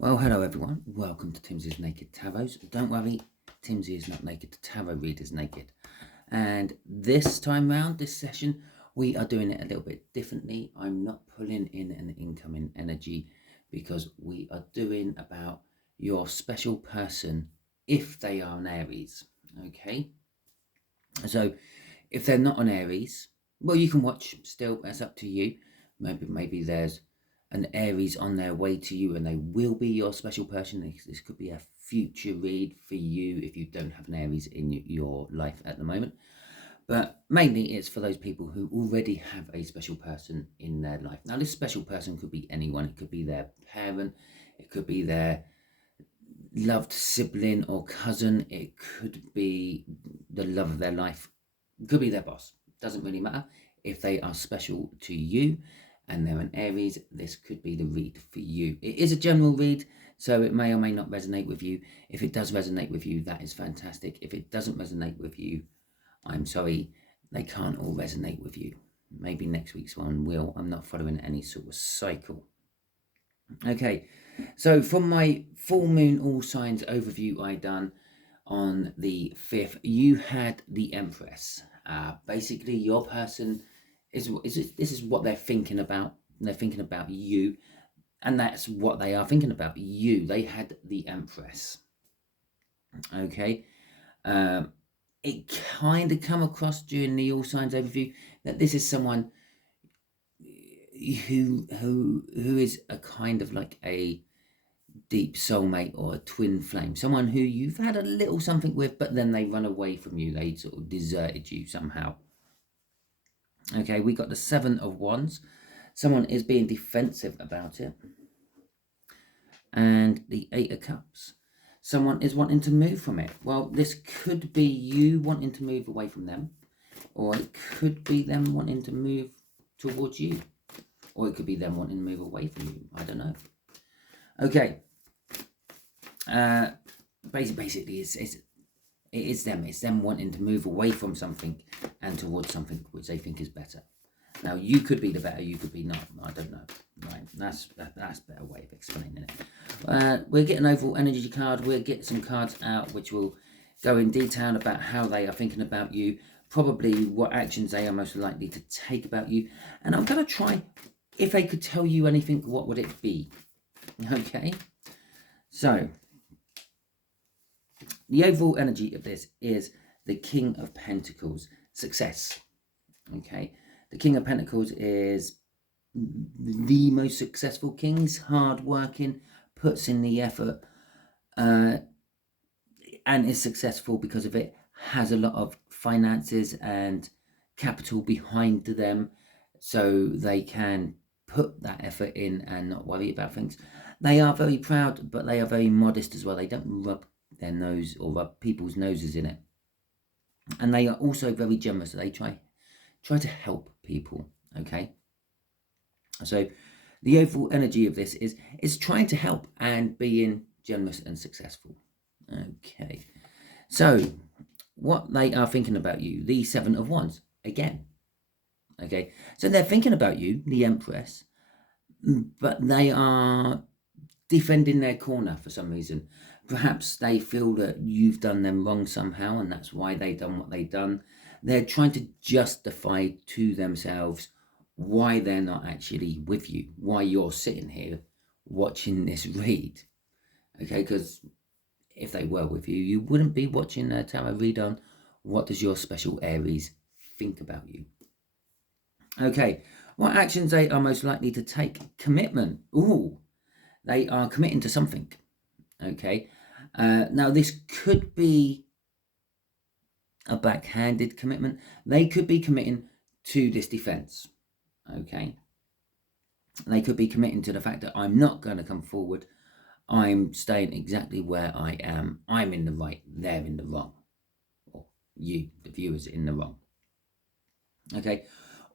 Well, hello everyone. Welcome to Timsy's Naked Tarot. Don't worry, Timsy is not naked. The tarot reader's naked. And this time round, this session, we are doing it a little bit differently. I'm not pulling in an incoming energy because we are doing about your special person if they are an Aries. Okay? So if they're not an Aries, well, you can watch still. That's up to you. Maybe there's an Aries on their way to you and they will be your special person. This could be a future read for you if you don't have an Aries in your life at the moment. But mainly it's for those people who already have a special person in their life. Now, this special person could be anyone. It could be their parent. It could be their loved sibling or cousin. It could be the love of their life. It could be their boss. Doesn't really matter. If they are special to you and they're an Aries, this could be the read for you. It is a general read, so it may or may not resonate with you. If it does resonate with you, that is fantastic. If it doesn't resonate with you, I'm sorry, they can't all resonate with you. Maybe next week's one will. I'm not following any sort of cycle. Okay, so from my full moon all signs overview I done on the 5th, you had the Empress. Basically, your person this is what they're thinking about. They're thinking about you, and that's what they are thinking about you. They had the Empress. Okay, it kind of come across during the all signs overview that this is someone who is a kind of like a deep soulmate or a twin flame, someone who you've had a little something with, but then they run away from you. They sort of deserted you somehow. Okay, we got the 7 of Wands. Someone is being defensive about it. And the 8 of Cups. Someone is wanting to move from it. Well, this could be you wanting to move away from them, or it could be them wanting to move towards you, or it could be them wanting to move away from you. I don't know. Okay. Basically, it's them wanting to move away from something and towards something which they think is better. Now, you could be the better, you could be not. I don't know. Right, that's a better way of explaining it. We'll get an overall energy card. We'll get some cards out which will go in detail about how they are thinking about you, probably what actions they are most likely to take about you. And I'm going to try, if they could tell you anything, what would it be? Okay, so the overall energy of this is the King of Pentacles, success. Okay, the King of Pentacles is the most successful king. He's hard-working, puts in the effort, and is successful because of it, has a lot of finances and capital behind them, so they can put that effort in and not worry about things. They are very proud, but they are very modest as well. They don't rub their nose or rub people's noses in it. And they are also very generous. They try to help people, okay? So the overall energy of this is trying to help and being generous and successful. Okay, so what they are thinking about you, the 7 of Wands, again. Okay, so they're thinking about you, the Empress, but they are defending their corner for some reason. Perhaps they feel that you've done them wrong somehow, and that's why they've done what they've done. They're trying to justify to themselves why they're not actually with you, why you're sitting here watching this read. Okay, because if they were with you, you wouldn't be watching a tarot read on what does your special Aries think about you. Okay, what actions they are most likely to take? Commitment. Ooh, they are committing to something. Okay, now this could be a backhanded commitment. They could be committing to this defense. Okay, they could be committing to the fact that I'm not going to come forward. I'm staying exactly where I am. I'm in the right, they're in the wrong. Or you, the viewers, in the wrong. Okay,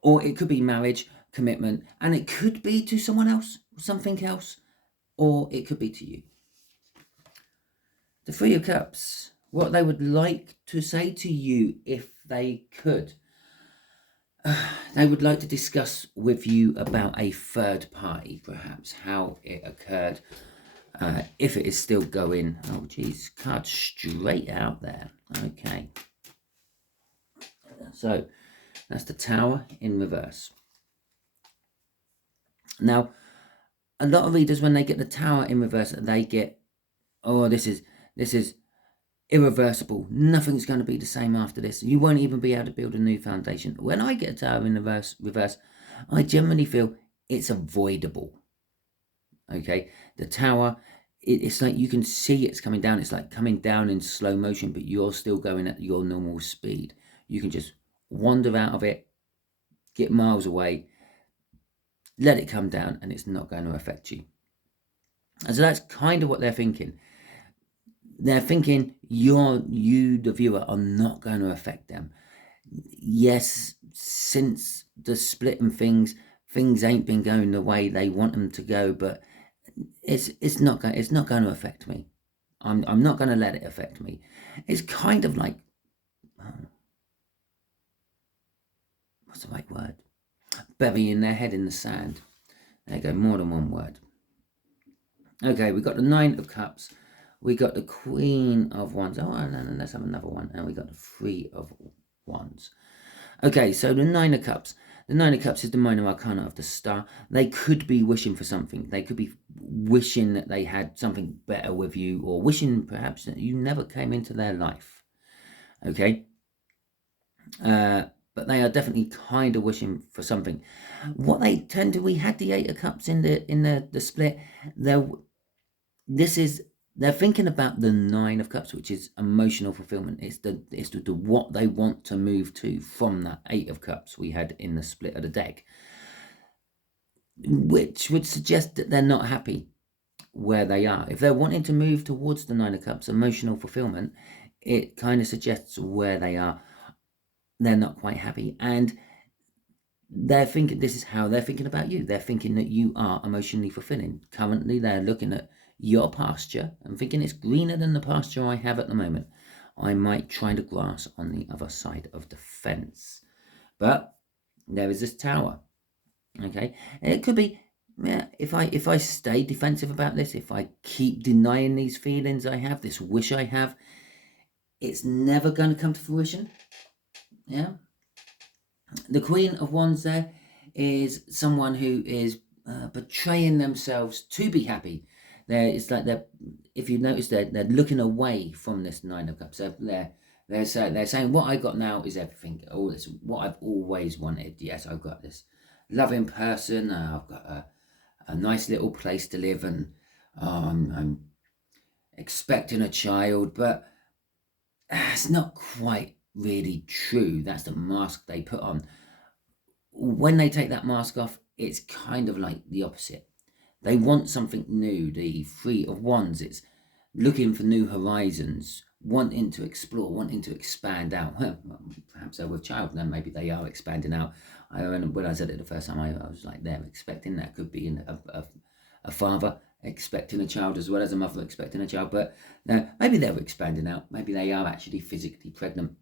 or it could be marriage, commitment, and it could be to someone else, something else, or it could be to you. The 3 of Cups, what they would like to say to you if they could. They would like to discuss with you about a third party, perhaps, how it occurred, if it is still going. Oh, geez, card straight out there. Okay. So that's the Tower in reverse. Now, a lot of readers, when they get the Tower in reverse, they get, oh, this is irreversible. Nothing's going to be the same after this. You won't even be able to build a new foundation. When I get a Tower in reverse, I generally feel it's avoidable. Okay, the Tower, it's like you can see it's coming down. It's like coming down in slow motion, but you're still going at your normal speed. You can just wander out of it, get miles away, let it come down, and it's not going to affect you. And so that's kind of what they're thinking. They're thinking you, the viewer, are not going to affect them. Yes, since the split and things ain't been going the way they want them to go, but it's not going to affect me. I'm not going to let it affect me. It's kind of like, what's the right word? Burying their head in the sand. There you go, more than one word. Okay, we got the Nine of Cups. We got the Queen of Wands. Oh, and let's have another one. And we got the Three of Wands. Okay, so the Nine of Cups. The Nine of Cups is the minor arcana of the star. They could be wishing for something. They could be wishing that they had something better with you, or wishing perhaps that you never came into their life. Okay? But they are definitely kind of wishing for something. What they tend to, we had the Eight of Cups in the split. They're thinking about the Nine of Cups, which is emotional fulfillment. It's the what they want to move to from that Eight of Cups we had in the split of the deck, which would suggest that they're not happy where they are. If they're wanting to move towards the Nine of Cups, emotional fulfillment, it kind of suggests where they are. They're not quite happy, and they're thinking, this is how they're thinking about you. They're thinking that you are emotionally fulfilling. Currently, they're looking at your pasture and thinking it's greener than the pasture I have at the moment. I might try the grass on the other side of the fence. But there is this Tower. Okay, and it could be, yeah, if I stay defensive about this, if I keep denying these feelings I have, this wish I have, it's never going to come to fruition. Yeah. The Queen of Wands there is someone who is portraying themselves to be happy. It's like if you notice, they're looking away from this Nine of Cups. They're saying what I got now is everything. Oh, it's what I've always wanted. Yes, I've got this loving person. I've got a nice little place to live, and I'm expecting a child, but it's not quite really true. That's the mask they put on. When they take that mask off, it's kind of like the opposite. They want something new. The Three of Wands, it's looking for new horizons, wanting to explore, wanting to expand out. Well, perhaps they're with child, then maybe they are expanding out. When I said it the first time, I was like, they're expecting. That could be a father expecting a child as well as a mother expecting a child. But no, maybe they're expanding out. Maybe they are actually physically pregnant.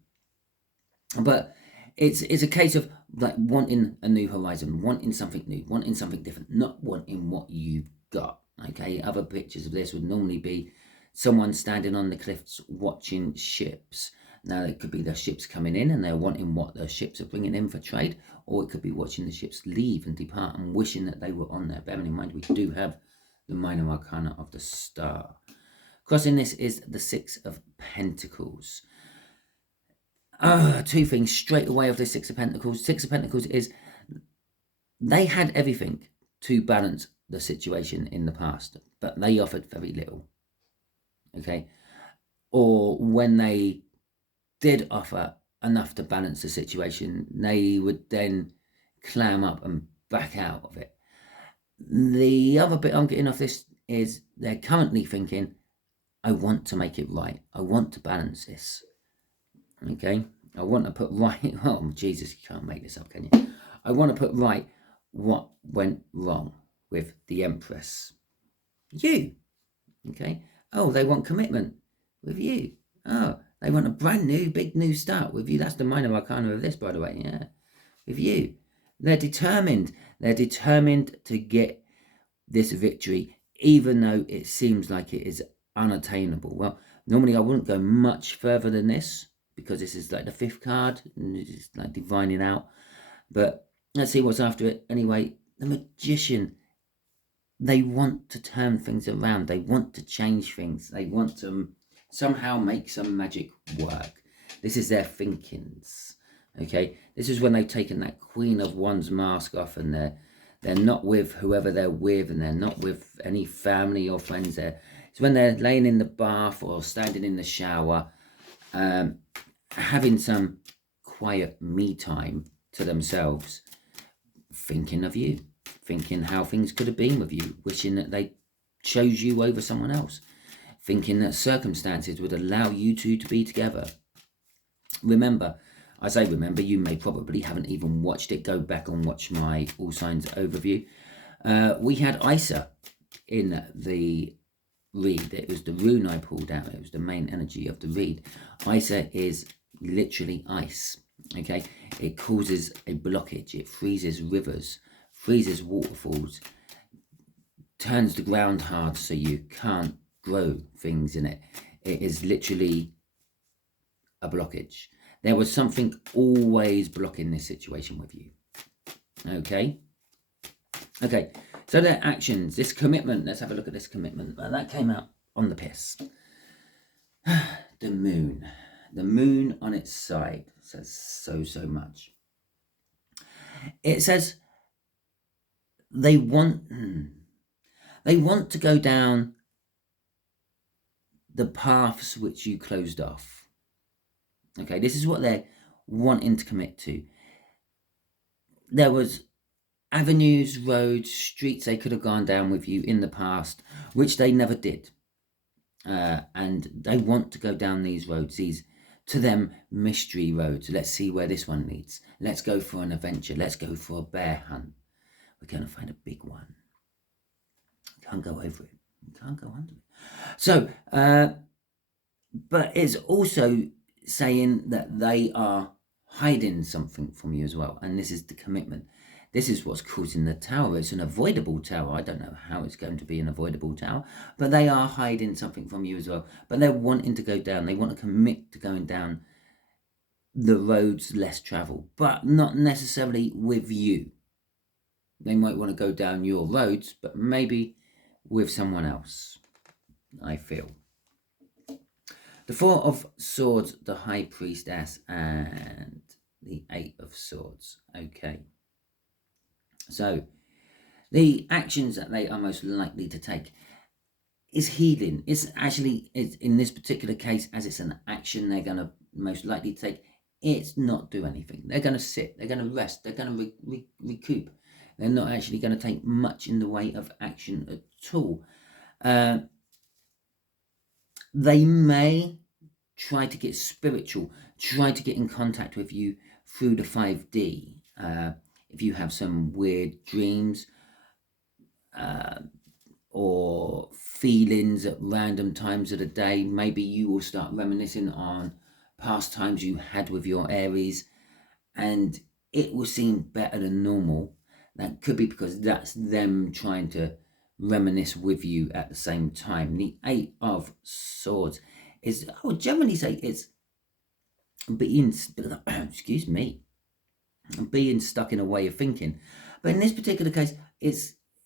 But it's a case of like wanting a new horizon, wanting something new, wanting something different, not wanting what you've got. Okay, other pictures of this would normally be someone standing on the cliffs watching ships. Now, it could be the ships coming in and they're wanting what the ships are bringing in for trade, or it could be watching the ships leave and depart and wishing that they were on there. Bearing in mind, we do have the minor arcana of the star. Crossing this is the Six of Pentacles. Two things straight away of the Six of Pentacles. Six of Pentacles is they had everything to balance the situation in the past, but they offered very little. Okay, or when they did offer enough to balance the situation, they would then clam up and back out of it. The other bit I'm getting off this is they're currently thinking, I want to make it right. I want to balance this. Okay, I want to put right. Oh, Jesus, you can't make this up, can you? I want to put right what went wrong with the Empress. You. Okay. Oh, they want commitment with you. Oh, they want a brand new, big new start with you. That's the minor arcana of this, by the way. Yeah, with you. They're determined. They're determined to get this victory even though it seems like it is unattainable. Well, normally I wouldn't go much further than this, because this is like the 5th card, and it's like divining out. But let's see what's after it. Anyway, the Magician, they want to turn things around. They want to change things. They want to somehow make some magic work. This is their thinkings. Okay, this is when they've taken that Queen of Wands mask off, and they're not with whoever they're with, and they're not with any family or friends there. It's when they're laying in the bath or standing in the shower, having some quiet me time to themselves, thinking of you, thinking how things could have been with you, wishing that they chose you over someone else, thinking that circumstances would allow you two to be together. Remember, I say remember, you may probably haven't even watched it. Go back and watch my All Signs overview. We had Isa in the read. It was the rune I pulled out. It was the main energy of the read. Isa is literally ice. Okay, it causes a blockage. It freezes rivers, freezes waterfalls, turns the ground hard so you can't grow things in it. It is literally a blockage. There was something always blocking this situation with you. Okay. So their actions, this commitment. Let's have a look at this commitment. That came out on the piss. The moon. The moon on its side says so much. It says they want to go down the paths which you closed off. Okay, this is what they're wanting to commit to. There was avenues, roads, streets they could have gone down with you in the past, which they never did. And they want to go down these roads, these, to them, mystery roads. Let's see where this one leads. Let's go for an adventure. Let's go for a bear hunt. We're going to find a big one. Can't go over it. Can't go under it. So, but it's also saying that they are hiding something from you as well. And this is the commitment. This is what's causing the tower. It's an avoidable tower. I don't know how it's going to be an avoidable tower, but they are hiding something from you as well. But they're wanting to go down. They want to commit to going down the roads less traveled, but not necessarily with you. They might want to go down your roads, but maybe with someone else, I feel. The 4 of Swords, the High Priestess, and the 8 of Swords. Okay. So, the actions that they are most likely to take is healing. It's actually, in this particular case, as it's an action they're going to most likely take, it's not do anything. They're going to sit. They're going to rest. They're going to recoup. They're not actually going to take much in the way of action at all. They may try to get spiritual, try to get in contact with you through the 5D. If you have some weird dreams or feelings at random times of the day, maybe you will start reminiscing on past times you had with your Aries, and it will seem better than normal. That could be because that's them trying to reminisce with you at the same time. The 8 of Swords is, I would generally say, it's being, excuse me, being stuck in a way of thinking. But in this particular case,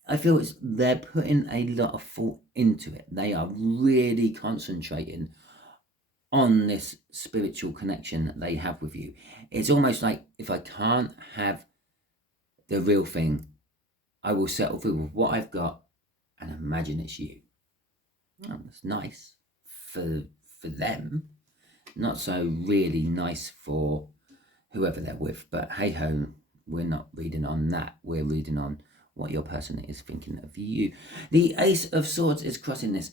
I feel they're putting a lot of thought into it. They are really concentrating on this spiritual connection that they have with you. It's almost like, if I can't have the real thing, I will settle with what I've got and imagine it's you. Oh, that's nice for them. Not so really nice for whoever they're with. But hey ho, we're not reading on that. We're reading on what your person is thinking of you. The Ace of Swords is crossing this.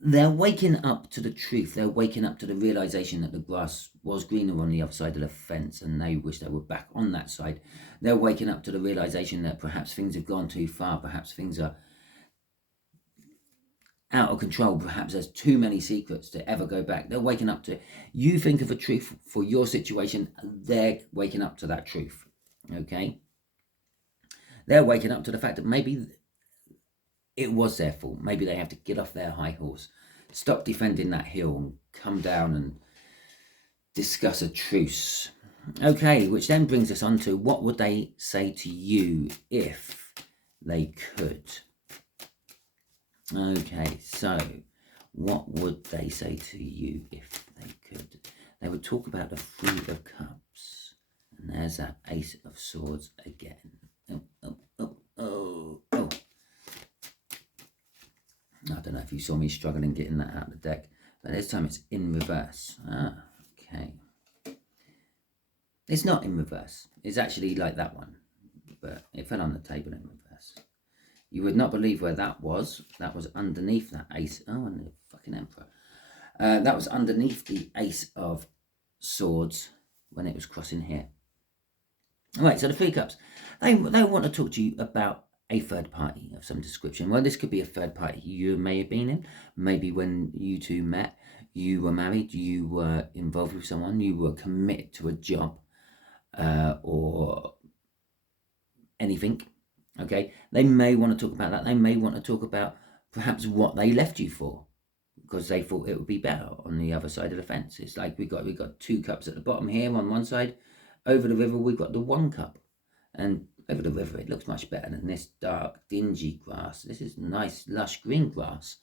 They're waking up to the truth. They're waking up to the realization that the grass was greener on the other side of the fence, and they wish they were back on that side. They're waking up to the realization that perhaps things have gone too far. Perhaps things are out of control. Perhaps there's too many secrets to ever go back. They're waking up to, you think of a truth for your situation, they're waking up to that truth. Okay? They're waking up to the fact that maybe it was their fault. Maybe they have to get off their high horse, stop defending that hill, and come down and discuss a truce. Okay, which then brings us on to what would they say to you if they could? Okay, so what would they say to you if they could? They would talk about the Three of Cups. And there's that Ace of Swords again. Oh. I don't know if you saw me struggling getting that out of the deck, but this time it's in reverse. Okay. It's not in reverse. It's actually like that one, but it fell on the table in reverse. You would not believe where that was. That was underneath that Ace. Oh, and the fucking Emperor. That was underneath the Ace of Swords when it was crossing here. All right, so the Three Cups. They want to talk to you about a third party of some description. Well, this could be a third party you may have been in. Maybe when you two met, you were married, you were involved with someone, you were committed to a job or anything. Okay, they may want to talk about that. They may want to talk about perhaps what they left you for, because they thought it would be better on the other side of the fence. It's like we got 2 cups at the bottom here on one side. Over the river, we've got the 1 cup. And over the river, it looks much better than this dark, dingy grass. This is nice, lush green grass.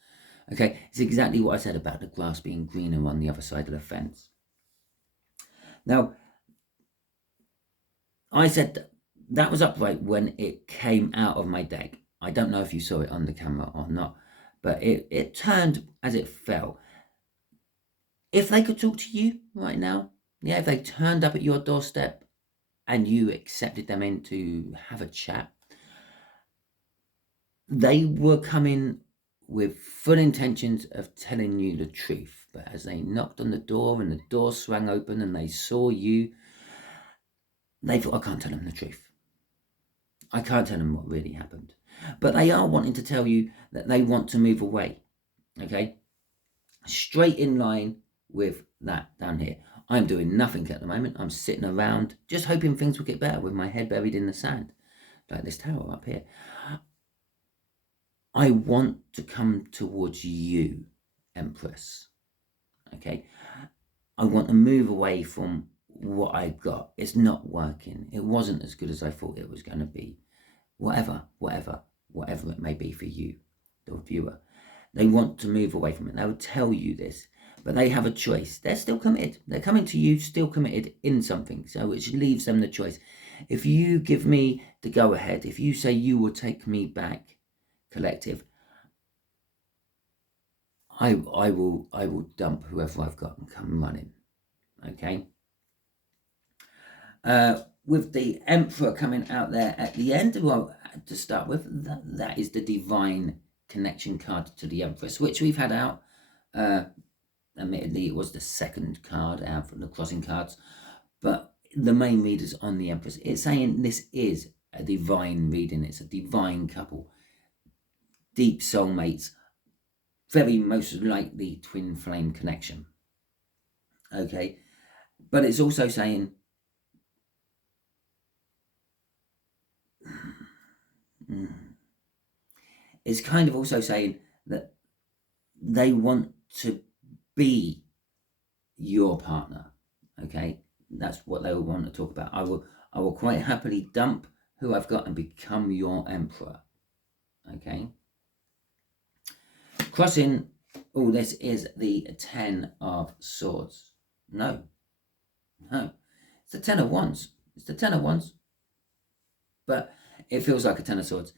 Okay, it's exactly what I said about the grass being greener on the other side of the fence. Now, I said that was upright when it came out of my deck. I don't know if you saw it on the camera or not, but it turned as it fell. If they could talk to you right now, yeah, if they turned up at your doorstep and you accepted them in to have a chat, they were coming with full intentions of telling you the truth. But as they knocked on the door and the door swung open and they saw you, they thought, I can't tell them the truth. I can't tell them what really happened. But they are wanting to tell you that they want to move away. Okay? Straight in line with that down here. I'm doing nothing at the moment. I'm sitting around just hoping things will get better with my head buried in the sand. Like this tower up here. I want to come towards you, Empress. Okay? I want to move away from what I've got. It's not working. It wasn't as good as I thought it was going to be. Whatever it may be for you, the viewer. They want to move away from it. They will tell you this, but they have a choice. They're still committed. They're coming to you, still committed in something, so which leaves them the choice. If you give me the go-ahead, if you say you will take me back, collective, I will dump whoever I've got and come running. Okay? With the Emperor coming out there at the end, well, to start with, that is the divine connection card to the Empress, which we've had out. Admittedly, it was the second card out from the crossing cards, but the main reader's on the Empress. It's saying this is a divine reading. It's a divine couple, deep soulmates, very most likely twin flame connection. Okay, but it's also saying it's kind of also saying that they want to be your partner. Okay, that's what they will want to talk about. I will quite happily dump who I've got and become your Emperor. Okay, crossing all this is the 10 of Swords. No, it's the 10 of Wands. It's the 10 of Wands, but it feels like a 10 of Swords.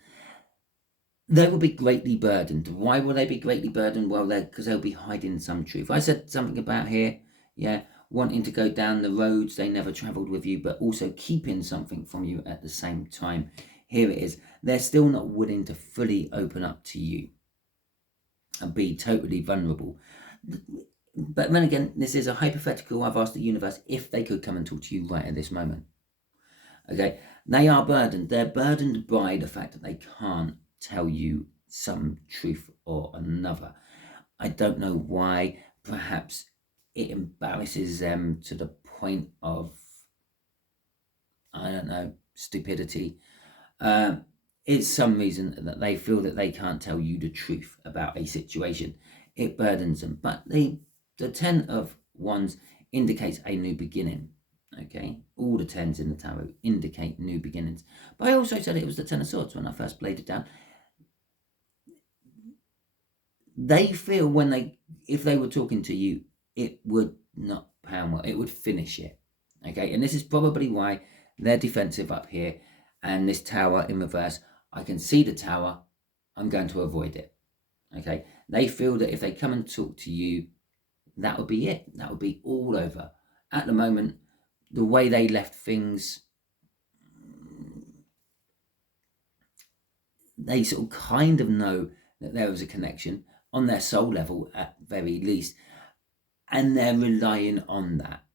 They will be greatly burdened. Why will they be greatly burdened? Well, because they'll be hiding some truth. I said something about here, yeah, wanting to go down the roads they never travelled with you, but also keeping something from you at the same time. Here it is. They're still not willing to fully open up to you and be totally vulnerable. But then again, this is a hypothetical. I've asked the universe if they could come and talk to you right at this moment. Okay, they are burdened. They're burdened by the fact that they can't tell you some truth or another. I don't know why. Perhaps it embarrasses them to the point of, I don't know, stupidity. it's some reason that they feel that they can't tell you the truth about a situation. It burdens them. But the 10 of Wands indicates a new beginning. Okay, all the 10s in the tarot indicate new beginnings. But I also said it was the 10 of Swords when I first played it down. They feel if they were talking to you, it would not pound well. It would finish it. Okay, and this is probably why they're defensive up here, and this tower in reverse. I can see the tower. I'm going to avoid it. Okay, they feel that if they come and talk to you, that would be it. That would be all over. At the moment, the way they left things, they sort of kind of know that there was a connection on their soul level at very least, and they're relying on that.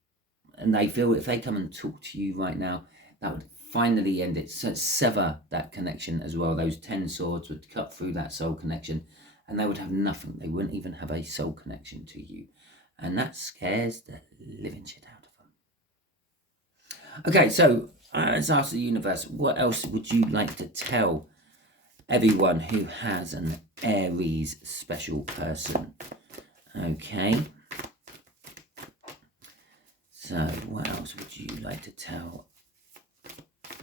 And they feel if they come and talk to you right now, that would finally end it, sever that connection as well. Those 10 swords would cut through that soul connection, and they would have nothing. They wouldn't even have a soul connection to you, and that scares the living shit out of them. Okay, so let's ask the universe, what else would you like to tell everyone who has an Aries special person? Okay, so what else would you like to tell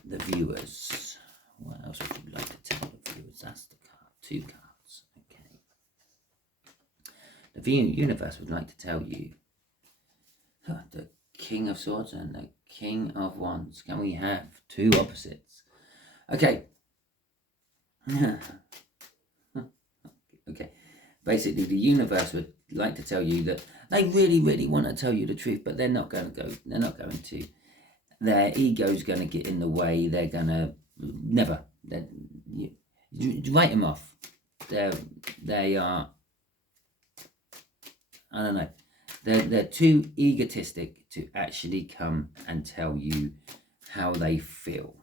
the viewers? What else would you like to tell the viewers? That's the card. 2 cards. Okay. The universe would like to tell you the King of Swords and the King of Wands. Can we have 2 opposites? Okay. Okay. Basically, the universe would like to tell you that they really, really want to tell you the truth, but they're not going to. They're not going to. Their ego's going to get in the way. They're going to never. You write them off. They are. I don't know. They're too egotistic to actually come and tell you how they feel.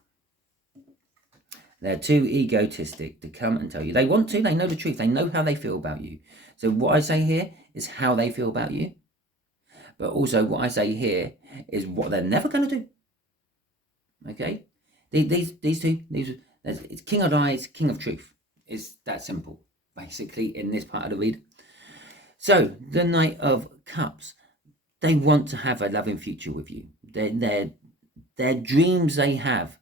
They're too egotistic to come and tell you. They want to. They know the truth. They know how they feel about you. So what I say here is how they feel about you. But also what I say here is what they're never going to do. Okay? These two, it's King of Lies, King of Truth. It's that simple, basically, in this part of the read. So, the Knight of Cups. They want to have a loving future with you. Their dreams they have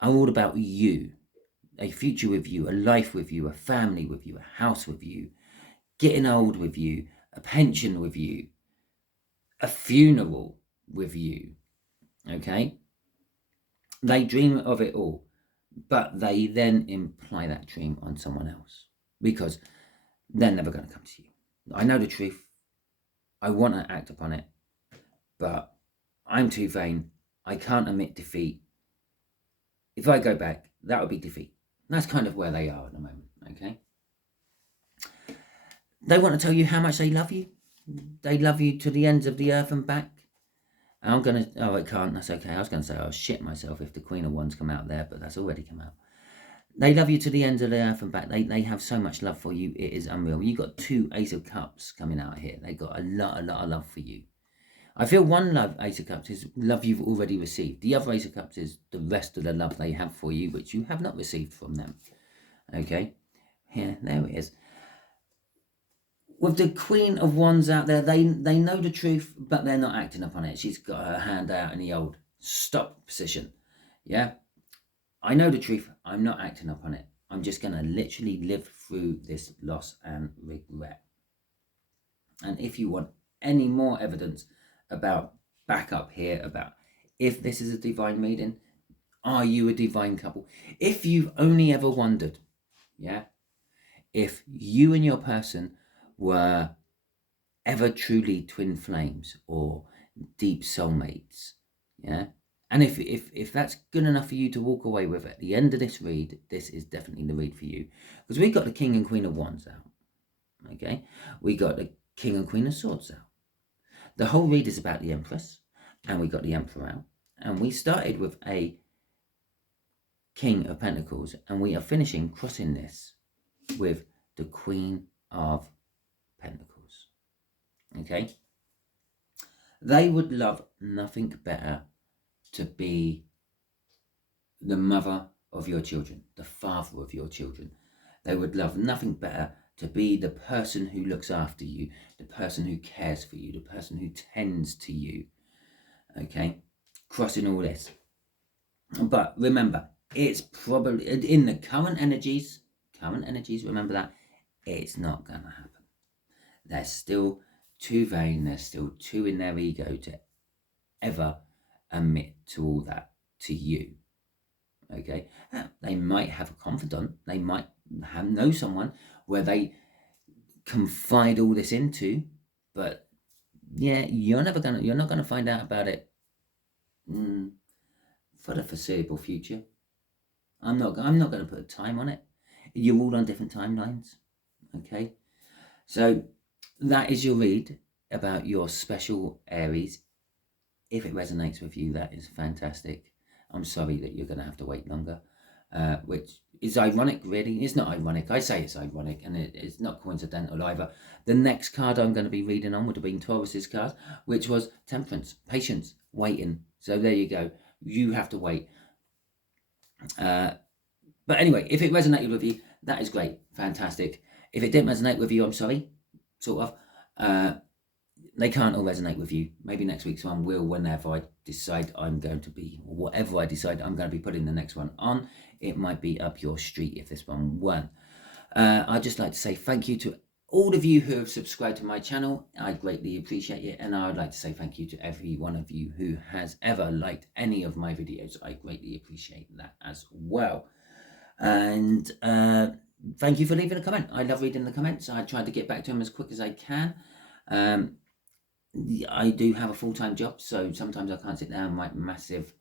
are all about you. A future with you, a life with you, a family with you, a house with you, getting old with you, a pension with you, a funeral with you. Okay? They dream of it all, but they then imply that dream on someone else because they're never going to come to you. I know the truth. I want to act upon it, but I'm too vain. I can't admit defeat. If I go back, that would be defeat. And that's kind of where they are at the moment, okay? They want to tell you how much they love you. They love you to the ends of the earth and back. And I'm going to... Oh, it can't. That's okay. I was going to say I'll shit myself if the Queen of Wands come out there, but that's already come out. They love you to the ends of the earth and back. They have so much love for you. It is unreal. You've got 2 Ace of Cups coming out here. They've got a lot of love for you. I feel one Ace of Cups is love you've already received. The other Ace of Cups is the rest of the love they have for you, which you have not received from them. Okay? Yeah, there it is. With the Queen of Wands out there, they know the truth, but they're not acting upon it. She's got her hand out in the old stop position. Yeah? I know the truth. I'm not acting upon it. I'm just going to literally live through this loss and regret. And if you want any more evidence about backup here, about if this is a divine reading, are you a divine couple? If you've only ever wondered, yeah, if you and your person were ever truly twin flames or deep soulmates, yeah, and if that's good enough for you to walk away with at the end of this read, this is definitely the read for you, because we got the King and Queen of Wands out, okay, we got the King and Queen of Swords out. The whole read is about the Empress, and we got the Emperor out, and we started with a King of Pentacles, and we are finishing crossing this with the Queen of Pentacles. Okay? They would love nothing better to be the mother of your children, the father of your children. They would love nothing better to be the person who looks after you, the person who cares for you, the person who tends to you. Okay, crossing all this. But remember, it's probably in the current energies, remember that, it's not going to happen. They're still too vain, they're still too in their ego to ever admit to all that to you. Okay, they might have a confidant, they might know someone where they confide all this into, but yeah, you're not gonna find out about it for the foreseeable future. I'm not going to put a time on it. You're all on different timelines. Okay, so that is your read about your special Aries. If it resonates with you, that is fantastic. I'm sorry that you're going to have to wait longer, which is ironic, really. It's not ironic. I say it's ironic, and it's not coincidental either. The next card I'm going to be reading on would have been Taurus's card, which was Temperance, patience, waiting. So there you go. You have to wait. But anyway, if it resonated with you, that is great, fantastic. If it didn't resonate with you, I'm sorry, sort of. They can't all resonate with you. Maybe next week's one will, whenever I decide I'm going to be, or whatever I decide I'm going to be putting the next one on. It might be up your street if this one won't. I'd just like to say thank you to all of you who have subscribed to my channel. I greatly appreciate it. And I would like to say thank you to every one of you who has ever liked any of my videos. I greatly appreciate that as well. And thank you for leaving a comment. I love reading the comments. I try to get back to them as quick as I can. I do have a full-time job, so sometimes I can't sit there and write massive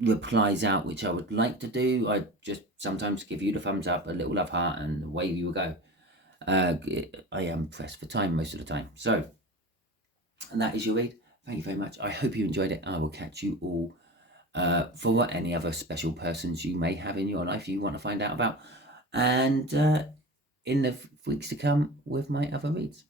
replies out, which I would like to do. I just sometimes give you the thumbs up, a little love heart, and away you go. I am pressed for time most of the time. So, and that is your read. Thank you very much. I hope you enjoyed it. I will catch you all for any other special persons you may have in your life you want to find out about. And in the weeks to come with my other reads.